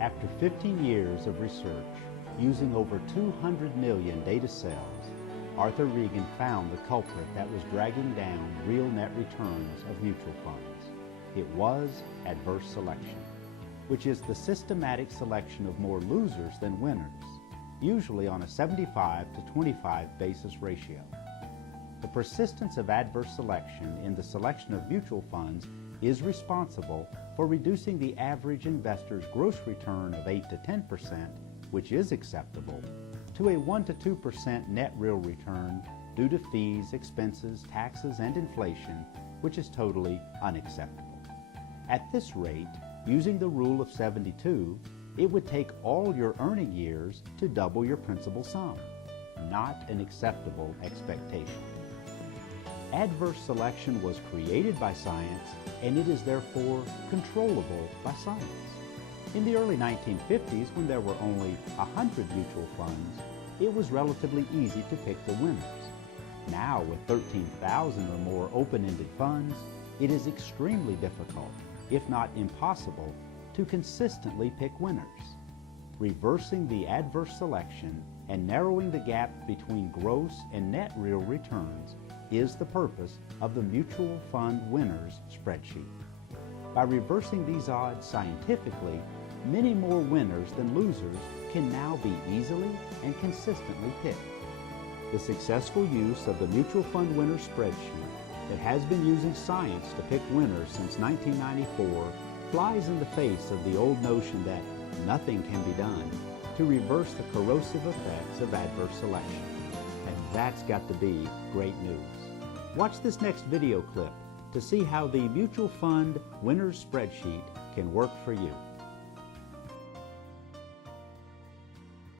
After 15 years of research, using over 200 million data cells, Arthur Regan found the culprit that was dragging down real net returns of mutual funds. It was adverse selection, which is the systematic selection of more losers than winners, usually on a 75 to 25 basis ratio. The persistence of adverse selection in the selection of mutual funds is responsible for reducing the average investor's gross return of 8 to 10%, which is acceptable, to a 1 to 2% net real return due to fees, expenses, taxes, and inflation, which is totally unacceptable. At this rate, using the rule of 72, it would take all your earning years to double your principal sum, not an acceptable expectation. Adverse selection was created by science, and it is therefore controllable by science. In the early 1950s, when there were only 100 mutual funds, it was relatively easy to pick the winners. Now, with 13,000 or more open-ended funds, it is extremely difficult, if not impossible, to consistently pick winners. Reversing the adverse selection and narrowing the gap between gross and net real returns is the purpose of the Mutual Fund Winners spreadsheet. By reversing these odds scientifically, many more winners than losers can now be easily and consistently picked. The successful use of the Mutual Fund Winners spreadsheet that has been using science to pick winners since 1994 flies in the face of the old notion that nothing can be done to reverse the corrosive effects of adverse selection. And that's got to be great news. Watch this next video clip to see how the Mutual Fund Winners spreadsheet can work for you.